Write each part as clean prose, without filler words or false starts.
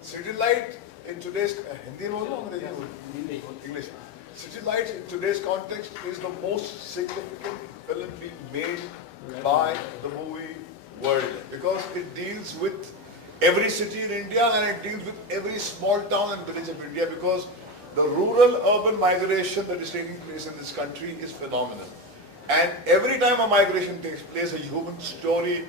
City Light in today's Hindi or English. City Light in today's context is the most significant film being made by the movie world because it deals with every city in India and it deals with every small town and village of India because the rural-urban migration that is taking place in this country is phenomenal. And every time a migration takes place, a human story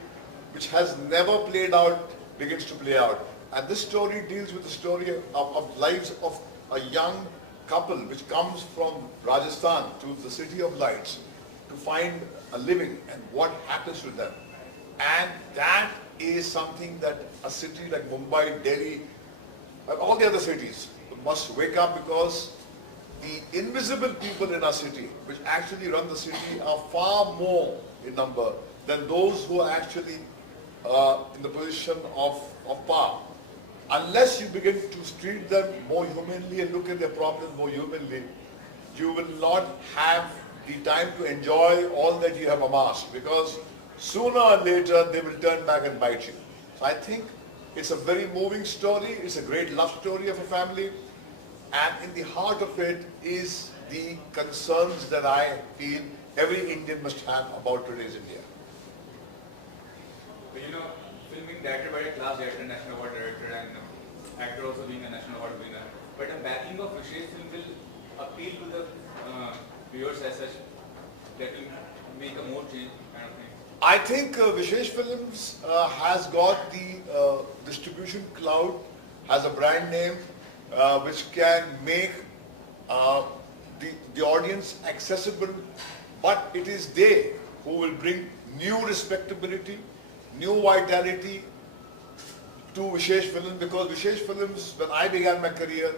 which has never played out begins to play out. And this story deals with the story of lives of a young couple which comes from Rajasthan to the City of Lights to find a living and what happens to them. And that is something that a city like Mumbai, Delhi, and all the other cities must wake up because the invisible people in our city, which actually run the city, are far more in number than those who are actually in the position of power. Unless you begin to treat them more humanly and look at their problems more humanly, you will not have the time to enjoy all that you have amassed because sooner or later they will turn back and bite you. So I think it's a very moving story, it's a great love story of a family, and in the heart of it is the concerns that I feel every Indian must have about today's India. But filming directed by a class director, national award director, and actor also being a national award winner. But the backing of Vishesh film will appeal to the viewers as such that will make a more change kind of thing. I think Vishesh Films has got the distribution cloud, has a brand name which can make the audience accessible, but it is they who will bring new respectability, new vitality to Vishesh Films because Vishesh Films, when I began my career,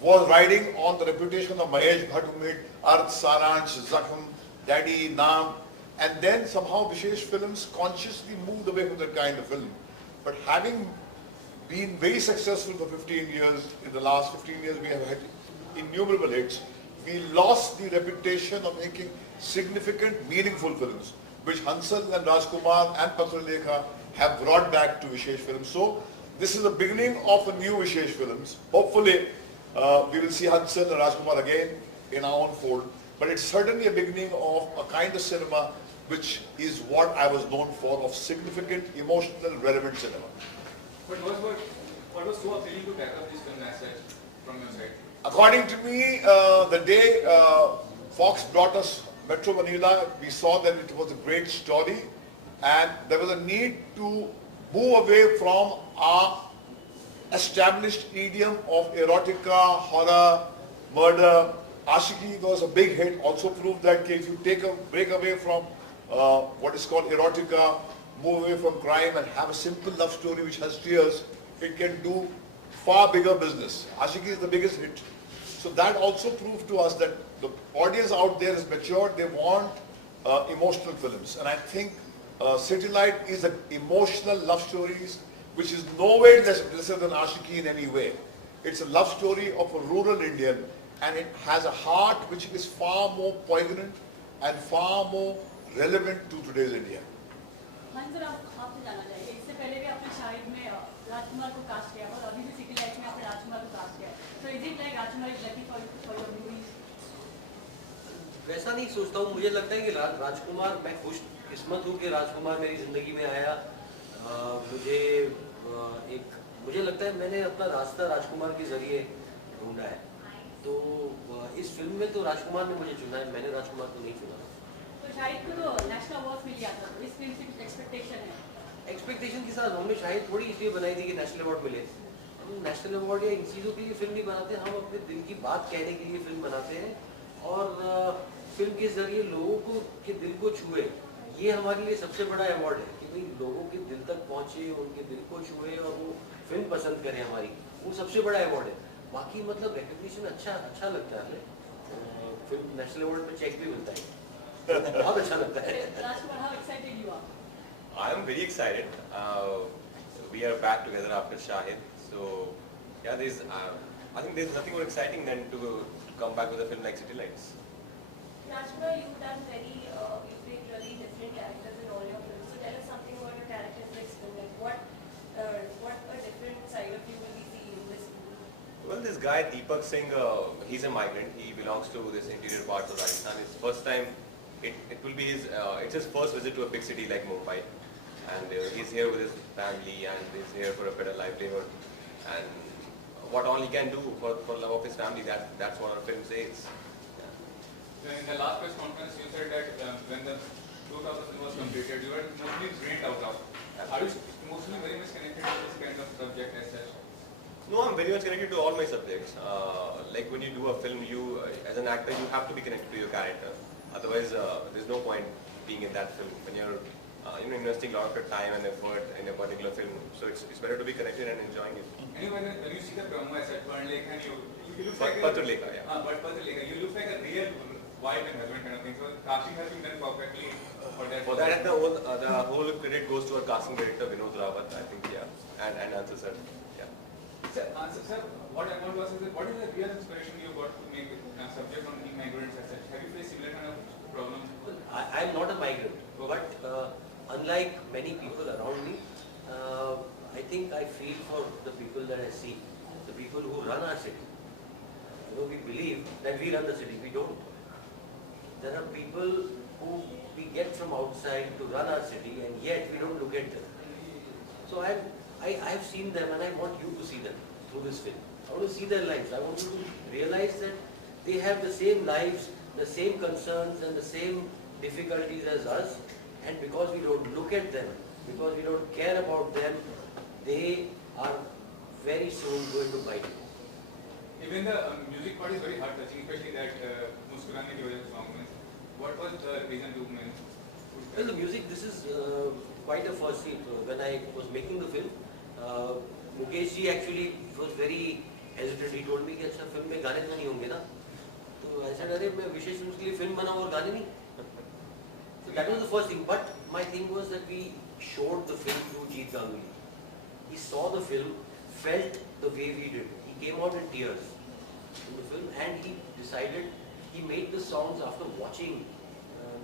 was riding on the reputation of Mahesh Bhatt who made Arth, Saransh, Zakham, Daddy, Naam, and then somehow Vishesh Films consciously moved away from that kind of film. But having been very successful for 15 years, in the last 15 years we have had innumerable hits, we lost the reputation of making significant, meaningful films, which Hansal and Rajkumar and Patralekha have brought back to Vishesh Films. So this is the beginning of a new Vishesh Films. Hopefully we will see Hansal and Rajkumar again in our own fold. But it's certainly a beginning of a kind of cinema which is what I was known for, of significant, emotional, relevant cinema. But what was so appealing to back up this film as such from your side? According to me, the day Fox brought us Metro Manila, we saw that it was a great story and there was a need to move away from our established idiom of erotica, horror, murder. Ashiki was a big hit, also proved that if you take a break away from what is called erotica, move away from crime and have a simple love story which has tears, it can do far bigger business. Ashiki is the biggest hit. So that also proved to us that the audience out there is matured, they want emotional films. And I think City Light is an emotional love stories which is nowhere lesser than Ashiki in any way. It's a love story of a rural Indian and it has a heart which is far more poignant and far more relevant to today's India. हाँ sir, आपसे जानना चाहिए, इससे पहले भी आपने शाहिद में राजकुमार को कास्ट किया और अभी भी सिटी लाइट में आपने राजकुमार को कास्ट किया, तो is it like Rajkumar is lucky for your movies? वैसा नहीं सोचता हूँ, मुझे लगता है कि राजकुमार, मैं खुश किस्मत हूँ कि राजकुमार मेरी ज़िंदगी में आया। मुझे लगता है मैंने अपना रास्ता राजकुमार के ज़रिए ढूंढा है। तो इस फिल्म में तो राजकुमार ने मुझे चुना है, मैंने राजकुमार को नहीं चुना। तो शाहिद को तो नेशनल अवार्ड मिल गया था, तो इस फिल्म से कुछ एक्सपेक्टेशन है? एक्सपेक्टेशन के साथ हमने शायद थोड़ी इसलिए बनाई थी कि नेशनल अवार्ड मिले। हम नेशनल अवार्ड या इन चीज़ों के लिए फिल्म नहीं बनाते, हम अपने दिल की बात कहने के लिए फिल्म बनाते हैं और फिल्म के ज़रिए लोगों को के दिल को छुए, ये हमारे लिए सबसे बड़ा अवार्ड है कि भाई लोगों के दिल तक पहुँचे, उनके दिल को छुए और वो फिल्म पसंद करें हमारी, वो सबसे बड़ा अवार्ड है। बाकी मतलब रिकग्निशन अच्छा लगता है, फिल्म नेशनल अवार्ड में चेक भी मिलता है, बहुत अच्छा लगता है। राजकुमार, how excited you are? I am very excited. We are back together after Shahid. So, yeah, I think there's nothing more exciting than to come back with a film like City Lights. Rajkumar, you've done you've played really different characters in all your films. So tell us something about your characteristics. Like what a different side of you will we see in this movie? Well, this guy Deepak Singh, he's a migrant. He belongs to this interior part of Rajasthan. It's first time. It will be it's his first visit to a big city like Mumbai, and he's here with his family and he's here for a better livelihood. And what all he can do for love of his family, that's what our film says. In the last press conference, you said that when the 2000 was completed, you were mostly drained out of. Are you mostly very much connected to this kind of subject as such? No, I'm very much connected to all my subjects. Like when you do a film, you as an actor, you have to be connected to your character. Otherwise, there's no point being in that film when you're investing a lot of your time and effort in a particular film. So it's better to be connected and enjoying it. Anyway, when you see the promo as at Parnlekha, and you look like Patrulekha, yeah. Patrulekha, you look like a real wife and husband kind of thing. So casting has been done perfectly for that. For that, the whole credit goes to our casting director Vinod Rawat, I think, yeah, and Answer sir, yeah. Sir, what I want to ask is that what is the real inspiration you got to make a subject on migrants as such? Have you faced similar kind of problem? I'm not a migrant, but unlike many people around me, I think I feel for the people that I see, the people who run our city. We believe that we run the city, we don't. There are people who we get from outside to run our city and yet we don't look at them. So I've seen them and I want you to see them through this film. I want to see their lives. I want you to realize that they have the same lives, the same concerns and the same difficulties as us, and because we don't look at them, because we don't care about them, they are very soon going to bite. Even the music part is very heart touching, especially that Muskurane Ki Wajah song. What was the reason to Well, the music, this is quite a first scene. When I was making the film, Mukesh ji actually was very hesitant. He told me कि अच्छा film में गाने तो नहीं होंगे ना, तो I said अरे मैं विशेष रूप के लिए फिल्म बनाऊँ और गाने नहीं. So that was the first thing. But my thing was that we showed the film to Jeet Ganguly. He saw the film, felt the way we did. He came out in tears in the film, and he decided. He made the songs after watching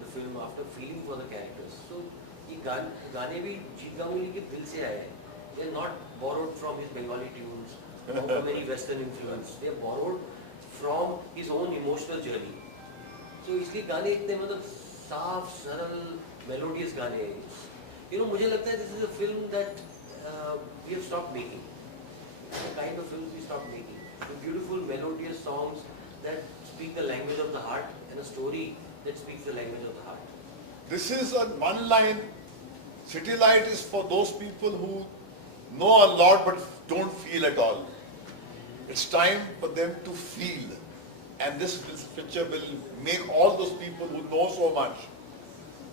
the film, after feeling for the characters. So ये गाने भी जीत गांगुली के दिल से आए हैं. They are not borrowed from his Bengali tunes or from any Western influence. They are borrowed from his own emotional journey. So इसलिए गाने इतने मतलब साफ सरल melodious गाने हैं. मुझे लगता है this is a film that we have stopped making. The kind of films we stopped making. The beautiful melodious songs that speak the language of the heart and a story that speaks the language of the heart. This is a one line. City Light is for those people who know a lot but don't feel at all. It's time for them to feel. And this picture will make all those people who know so much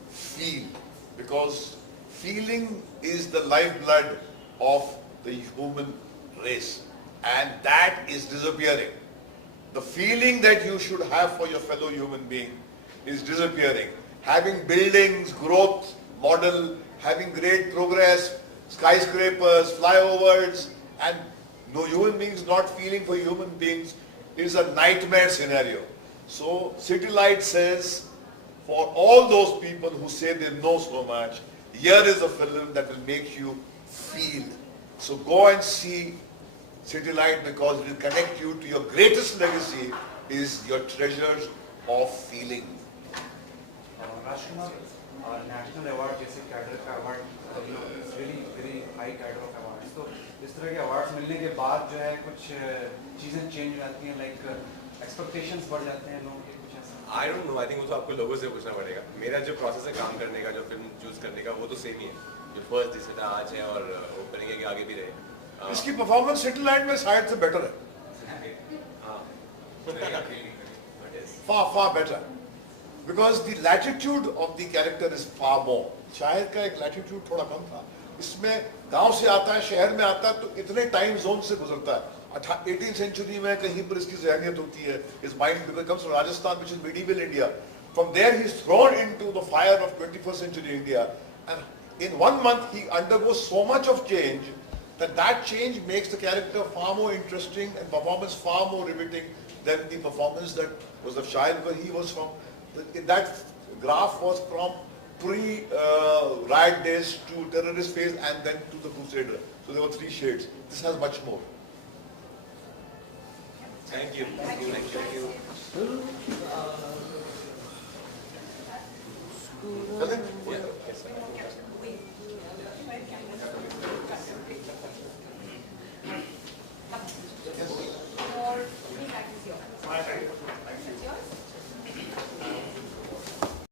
feel. Because feeling is the lifeblood of the human race. And that is disappearing. The feeling that you should have for your fellow human being is disappearing. Having buildings, growth, model, having great progress, skyscrapers, flyovers, and no human beings not feeling for human beings is a nightmare scenario. So City Light says, for all those people who say they know so much, here is a film that will make you feel. So go and see City Light because it will connect you to your greatest legacy is your treasures of feeling. Rajkumar national award जैसे cadre का award really very high cadre of awards, तो इस तरह के awards मिलने के बाद जो है कुछ चीज़ें चेंज हो जाती हैं, लाइक एक्सपेक्टेशंस बढ़ जाते हैं लोगों के, कुछ ऐसा? I don't know. I think वो तो आपको लोगों से पूछना पड़ेगा. मेरा जो प्रोसेस है काम करने का, जो फिल्म चूज करने का, वो तो सेम ही है. जो फर्स्ट जिसे था आज है और वो करेंगे कि आगे भी रहे. इसकी परफॉर्मेंस सिटी लाइट में शायद से बेटर है. Far better. Because the latitude of the character is far more. Shahid का एक latitude थोड़ा कम था. इसमें गांव से आता है, शहर में आता है, तो इतने टाइम जोन से गुजरता है. 18th century में कहीं पर इसकी ज़हनियत होती है. His mind comes from Rajasthan, which is medieval India. From there he is thrown into the fire of 21st century India. And in 1 month he undergoes so much of change that change makes the character far more interesting and performance far more riveting than the performance that was of Shahid, where he was from, that graph was from pre-riot days to terrorist phase and then to the Crusader. So there were 3 shades. This has much more. Thank you. Thank you. Thank you. Does it? Yes, sir.